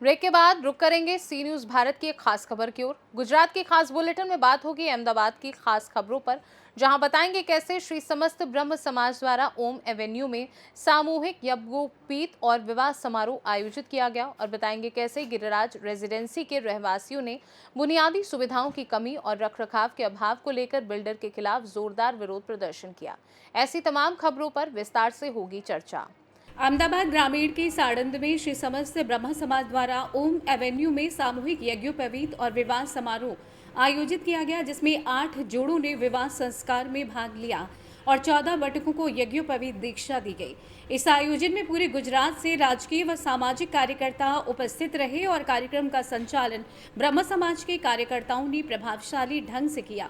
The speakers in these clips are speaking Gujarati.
ब्रेक के बाद रुक करेंगे सी न्यूज़ भारत की एक खास खबर की ओर। गुजरात की खास बुलेटिन में बात होगी अहमदाबाद की खास खबरों पर, जहां बताएंगे कैसे श्री समस्त ब्रह्म समाज द्वारा ओम एवेन्यू में सामूहिक यज्ञोपवीत और विवाह समारोह आयोजित किया गया, और बताएंगे कैसे गिरिराज रेजिडेंसी के रहवासियों ने बुनियादी सुविधाओं की कमी और रखरखाव के अभाव को लेकर बिल्डर के खिलाफ जोरदार विरोध प्रदर्शन किया। ऐसी तमाम खबरों पर विस्तार से होगी चर्चा। अहमदाबाद ग्रामीण के साड़ंद में श्री समस्त ब्रह्म समाज द्वारा ओम एवेन्यू में सामूहिक यज्ञोपवीत और विवाह समारोह आयोजित किया गया, जिसमें 8 जोड़ों ने विवाह संस्कार में भाग लिया और 14 बटकों को यज्ञोपवीत दीक्षा दी गई। इस आयोजन में पूरे गुजरात से राजकीय व सामाजिक कार्यकर्ता उपस्थित रहे और कार्यक्रम का संचालन ब्रह्म समाज के कार्यकर्ताओं ने प्रभावशाली ढंग से किया।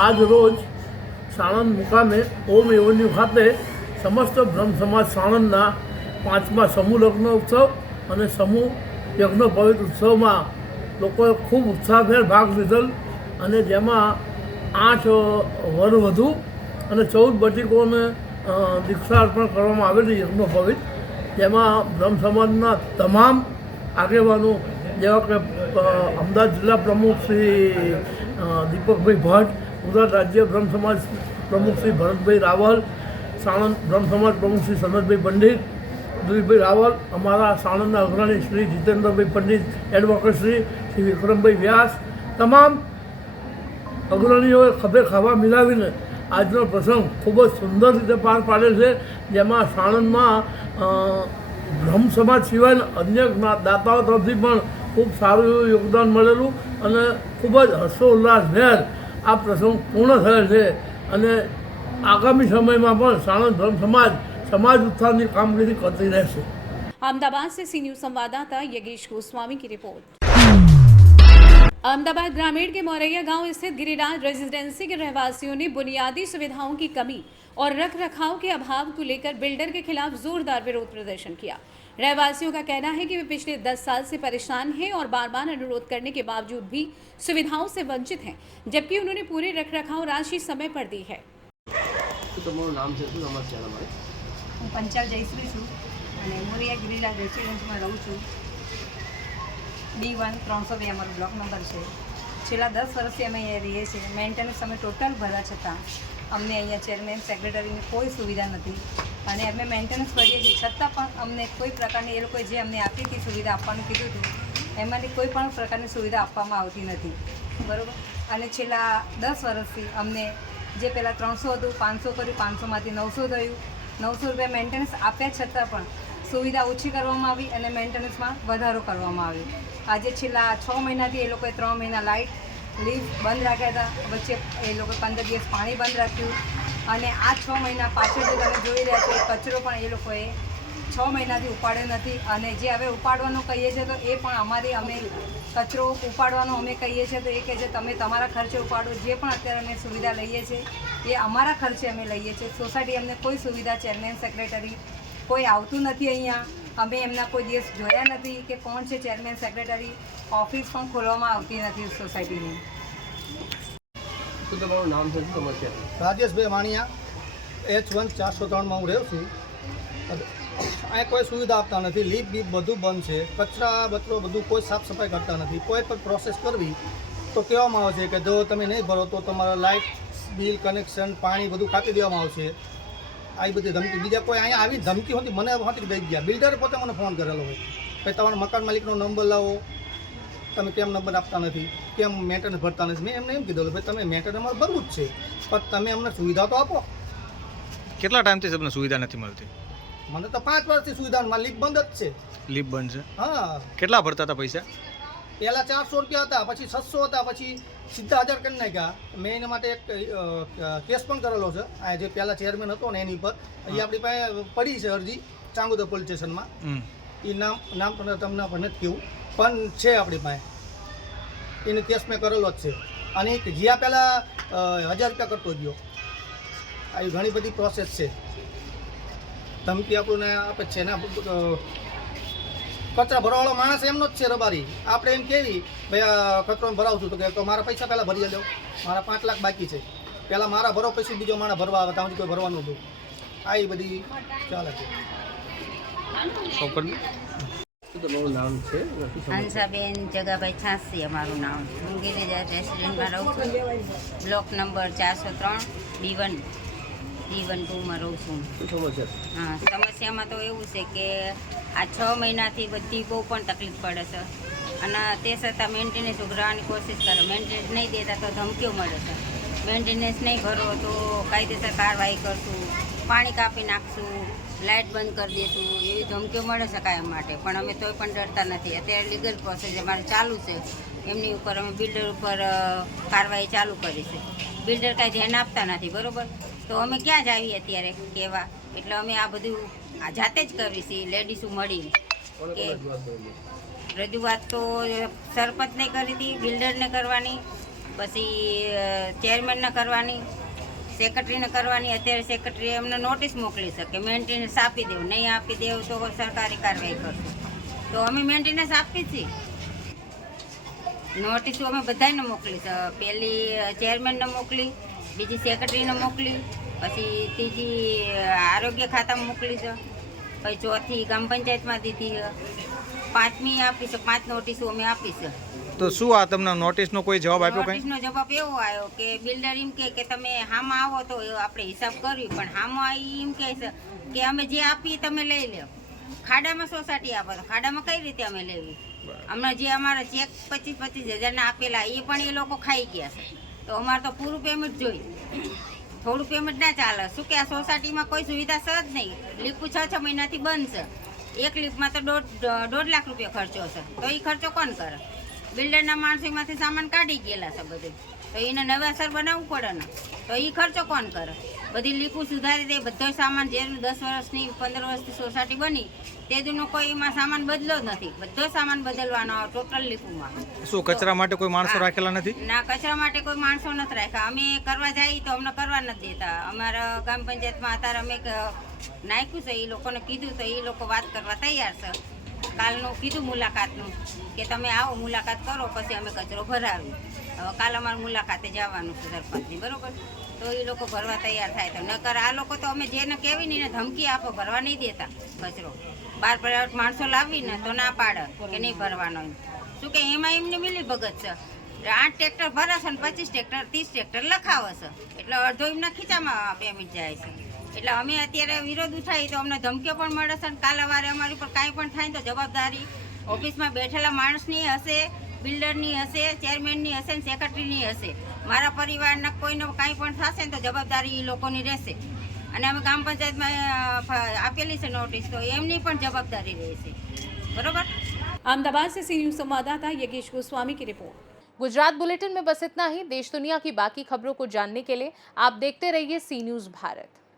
आज रोज साणंद मुकामे ओम एवेन्यू खाते समस्त ब्रह्म समाज साणंदना 5મા સમૂહ લગ્ન ઉત્સવ અને સમૂહ યજ્ઞોપવીત ઉત્સવમાં લોકોએ ખૂબ ઉત્સાહભેર ભાગ લીધેલ અને જેમાં 8 વરવધુ અને 14 બટીકોને દીક્ષા અર્પણ કરવામાં આવેલી યજ્ઞોપવીત, જેમાં બ્રહ્મ સમાજના તમામ આગેવાનો જેવા કે અમદાવાદ જિલ્લા પ્રમુખ શ્રી દીપકભાઈ ભટ્ટ, ગુજરાત રાજ્ય બ્રહ્મ સમાજ પ્રમુખ શ્રી ભરતભાઈ રાવલ, साणंद ब्रह्म समाज प्रमुख श्री सनतभाई पंडित, दिलीपभाई रावल, अमरा साणंद अग्रणी श्री जितेन्द्रभाई पंडित, एडवोकेट श्री विक्रमभाई व्यास, तमाम अग्रणीओए खभे खावा मिलावीने आजनो प्रसंग खूब ज सुंदर रीते पार पाडेल छे, जेमां साणंदमां ब्रह्म समाज सिवाय अन्य दाताओ तरफथी पण खूब सारुं योगदान मळेलुं अने खूब ज हर्षोल्लासभेर आ प्रसंग पूर्ण थयेल छे અને आगामी समय में पण साणंद ब्रह्म समाज उत्थाननी कामगीरी करती रहेशे। अहमदाबाद से सी न्यूज़ संवाददाता योगेश गोस्वामी की रिपोर्ट। अहमदाबाद ग्रामीण के मोरैया गांव स्थित गिरिराज रेजिडेंसी के रहवासियों ने बुनियादी सुविधाओं की कमी और रख रखाव के अभाव को लेकर बिल्डर के खिलाफ जोरदार विरोध प्रदर्शन किया। रहवासियों का कहना है कि वे पिछले 10 साल से परेशान हैं और बार बार अनुरोध करने के बावजूद भी सुविधाओं से वंचित हैं, जबकि उन्होंने पूरी रख रखाव राशि समय पर दी है। તમારું નામ છે? શું સમસ્યા તમારી? હું પંચાલ જયશ્રી છું અને મોરિયા ગિરિરાજ રેસિડેન્સમાં રહું છું। B1 302 અમારો બ્લોક નંબર છે। છેલ્લા 10 વર્ષથી અમે અહીંયા રહીએ છીએ। મેન્ટેનન્સ અમે ટોટલ ભર્યા છતાં અમને અહીંયા ચેરમેન સેક્રેટરીની કોઈ સુવિધા નથી અને અમે મેન્ટેનન્સ ભરીએ છીએ છતાં પણ અમને કોઈ પ્રકારની એ લોકોએ જે અમને આપી હતી સુવિધા આપવાનું કીધું હતું એમાંની કોઈ પણ પ્રકારની સુવિધા આપવામાં આવતી નથી, બરાબર। અને છેલ્લા 10 વર્ષથી અમને જે પહેલાં 300 હતું 500 કર્યું, 500માંથી 900 થયું, 900 રૂપિયા મેન્ટેનન્સ આપ્યા છતાં પણ સુવિધા ઓછી કરવામાં આવી અને મેન્ટેનન્સમાં વધારો કરવામાં આવ્યો। આજે છેલ્લા 6 મહિનાથી એ લોકોએ 3 મહિના લાઇટ લીવ બંધ રાખ્યા હતા, વચ્ચે એ લોકોએ 15 દિવસ પાણી બંધ રાખ્યું અને આ 6 મહિના પાછળ જે તમે જોઈ રહ્યા છો એ કચરો પણ એ લોકોએ 6 મહિનાથી ઉપાડ્યો નથી અને જે હવે ઉપાડવાનું કહીએ છીએ તો એ પણ અમે કચરો ઉપાડવાનો અમે કહીએ છીએ તો એ કહે છે તમે તમારા ખર્ચે ઉપાડો, જે પણ અત્યારે અમે સુવિધા લઈએ છીએ એ અમારા ખર્ચે અમે લઈએ છીએ। સોસાયટી અમને કોઈ સુવિધા, ચેરમેન સેક્રેટરી કોઈ આવતું નથી અહીંયા, અમે એમના કોઈ દિવસ જોયા નથી કે કોણ છે ચેરમેન સેક્રેટરી, ઓફિસ પણ ખોલવામાં આવતી નથી સોસાયટીની। શું તમારું નામ છે? શું સમસ્યા? રાજેશભાઈ વાણિયા, H1 403માં હું રહું છું। અહીંયા કોઈ સુવિધા આપતા નથી, લીપ બીપ બધું બંધ છે, કચરા બચરો બધું કોઈ સાફ સફાઈ કરતા નથી। કોઈ પણ પ્રોસેસ કરવી તો કહેવામાં આવે છે કે જો તમે નહીં ભરો તો તમારા લાઇટ બિલ, કનેક્શન, પાણી બધું કાપી દેવામાં આવશે। આવી બધી ધમકી, બીજા કોઈ અહીંયા આવી ધમકી હોતી મને હોતી દઈ ગયા। બિલ્ડરે પોતે મને ફોન કરેલો હોય કે તમારા મકાન માલિકનો નંબર લાવો, તમે કેમ નંબર આપતા નથી, કેમ મેન્ટેનન્સ ભરતા નથી। મેં એમને એમ કીધું ભાઈ તમે મેન્ટેનન્સ અમારે ભરવું જ છે પણ તમે અમને સુવિધા તો આપો। કેટલા ટાઈમથી તમને સુવિધા નથી મળતી? મને તો 5 વર્ષથી સુવિધા, મારી લીક બંધ જ છે। લીપ બંધ છે? હા। કેટલા ભરતા હતા પૈસા? પહેલાં 400 રૂપિયા હતા, પછી 600 હતા, પછી સીધા 1000 કરી નાખ્યા। મેં એના માટે એક કેસ પણ કરેલો છે। આ જે પહેલાં ચેરમેન હતો ને એની પર એ આપણી પાસે પડી છે અરજી ચાંગોદર પોલીસ સ્ટેશનમાં। એ નામ તમને પણ નથી કહેવું પણ છે આપણી પાસે, એને કેસ મેં કરેલો જ છે। અને જ્યાં પહેલાં 1000 રૂપિયા કરતો ગયો, આવી ઘણી બધી પ્રોસેસ છે। ધમકી આપણને આપે છે ને, કચરા ભરવાવાળો માણસ એમનો જ છે રબારી। આપણે એમ કેવી ભાઈ કચરો ભરાવું છું તો કે તો મારા પૈસા પહેલાં ભરી લો, મારા 5 લાખ બાકી છે, પહેલાં મારા ભરો પછી બીજો માણસ ભરવા આવે ત્યાં સુધી કોઈ ભરવાનું હતું. આ એ બધી ચાલે છે. તો પર શું તમારું નામ છે નથી સમજ્યા. હંસાબેન જગાભાઈ છાસી અમારું નામ. હું ગિરિજા રેસિડેન્ટમાં રહું છું. બ્લોક નંબર 403 D12માં રહું છું. શું સમસ્યા છે? હા, સમસ્યામાં તો એવું છે કે આ 6 મહિનાથી બધી બહુ પણ તકલીફ પડે છે અને તે છતાં મેન્ટેનન્સ ઉઘરાવાની કોશિશ કરે. મેન્ટેનન્સ નહીં દેતા તો ધમકીઓ મળે છે. મેન્ટેનન્સ નહીં ભરો તો કાયદેસર કાર્યવાહી કરશું, પાણી કાપી નાખશું, લાઇટ બંધ કરી દઈશું, એવી ધમકીઓ મળે છે કાયમ માટે. પણ અમે તોય પણ ડરતા નથી. અત્યારે લીગલ પ્રોસેસ અમારે ચાલુ છે. એમની ઉપર અમે બિલ્ડર ઉપર કાર્યવાહી ચાલુ કરી છે. બિલ્ડર કાંઈ ધ્યાન આપતા નથી, બરાબર. તો અમે ક્યાં જ આવીએ અત્યારે કહેવા? એટલે અમે આ બધું જાતે જ કરવી છે, લેડીઝો મળી. કોને કે કોને રજૂઆત કરેલી? રજૂઆત તો સરપંચને કરી હતી, બિલ્ડરને કરવાની, પછી ચેરમેનને કરવાની, સેક્રેટરીને કરવાની. અત્યારે સેક્રેટરી એમને નોટિસ મોકલી શકે મેન્ટેનન્સ આપી દેવું, નહીં આપી દેવું તો સરકારી કાર્યવાહી કરશું. તો અમે મેન્ટેનન્સ આપી છીએ. નોટિસો અમે બધાને મોકલી છે. પહેલી ચેરમેનને મોકલી, બીજી સેક્રેટરીને મોકલી, પછી ત્રીજી આરોગ્ય ખાતામાં મોકલી છે, પછી ચોથી ગ્રામ પંચાયતમાં દીધી છે, પાંચમી આપી છે. 5 નોટિસો અમે આપી છે. તો શું આ તમને નોટિસનો કોઈ જવાબ આપ્યો કંઈ? નોટિસનો જવાબ એવો આવ્યો કે બિલ્ડર એમ કે તમે હામાં આવો તો આપણે હિસાબ કરવી, પણ હામાં આવી એમ કહે છે કે અમે જે આપીએ તમે લઈ લો. ખાડામાં સોસાયટી આપો તો ખાડામાં કઈ રીતે અમે લેવી? હમણાં જે અમારા ચેક 25,000 આપેલા એ પણ એ લોકો ખાઈ ગયા છે. તો અમારે તો પૂરું પેમેન્ટ જોઈએ. થોડું પેમેન્ટ ના ચાલે. શું કે આ સોસાયટીમાં કોઈ સુવિધા છે જ નહીં. લીપું 6 મહિનાથી બંધ છે. એક લીપમાં તો 1.5 લાખ રૂપિયા ખર્ચો છે. તો એ ખર્ચો કોણ કરે? બિલ્ડરના માણસોમાંથી સામાન કાઢી ગયેલા છે બધું. તો એને નવેસર બનાવવું પડે ને. તો એ ખર્ચો કોણ કરે? બધી લીપું સુધારી દે, બધો સામાન જે 10 વર્ષની 15 વર્ષની સોસાયટી બની તે દુનો કોઈ એમાં સામાન બદલો જ નથી. બધો સામાન બદલવાનો ટોટલ લીપુમાં. શું કચરા માટે કોઈ માણસો રાખેલા નથી? ના, કચરા માટે કોઈ માણસો નથી રાખ્યા. અમે કરવા જઈએ તો અમને કરવા નથી દેતા. અમારા ગ્રામ પંચાયતમાં અત્યારે અમે નાખ્યું છે, એ લોકોને કીધું તો એ લોકો વાત કરવા તૈયાર છે. કાલનું કીધું મુલાકાતનું કે તમે આવો, મુલાકાત કરો, પછી અમે કચરો ભરાવી. હવે કાલ અમારે મુલાકાતે જવાનું છે સરપંચની, બરોબર. તો એ લોકો ભરવા તૈયાર થાય તો નકર આ લોકો તો અમે જેને કહેવી ને એને ધમકી આપો, ભરવા નહીં દેતા કચરો. 12 માણસો લાવીને તો ના પાડે કે નહીં ભરવાનો. શું કે એમાં એમની મિલી ભગત છે. 8 ટ્રેક્ટર ભરે છે ને 25 ટ્રેક્ટર 30 ટ્રેક્ટર લખાવે છે. એટલે અડધો એમના ખીચામાં પેમેન્ટ જાય છે. એટલે અમે અત્યારે વિરોધ ઉઠાવી તો અમને ધમકીઓ પણ મળે છે. અને કાલાવારે અમારી ઉપર કાંઈ પણ થાય તો જવાબદારી ઓફિસમાં બેઠેલા માણસની હશે, બિલ્ડરની હશે, ચેરમેનની હશે ને સેક્રેટરીની હશે. મારા પરિવારના કોઈને કાંઈ પણ થશે ને તો જવાબદારી એ લોકોની રહેશે. અને અમે ગ્રામ પંચાયતમાં આપેલી છે નોટિસ, તો એમની પણ જવાબદારી રહેશે, બરોબર. अहमदाबाद से सी न्यूज संवाददाता यगेश गोस्वामी की रिपोर्ट। गुजरात बुलेटिन में बस इतना ही। देश दुनिया की बाकी खबरों को जानने के लिए आप देखते रहिए सी न्यूज़ भारत।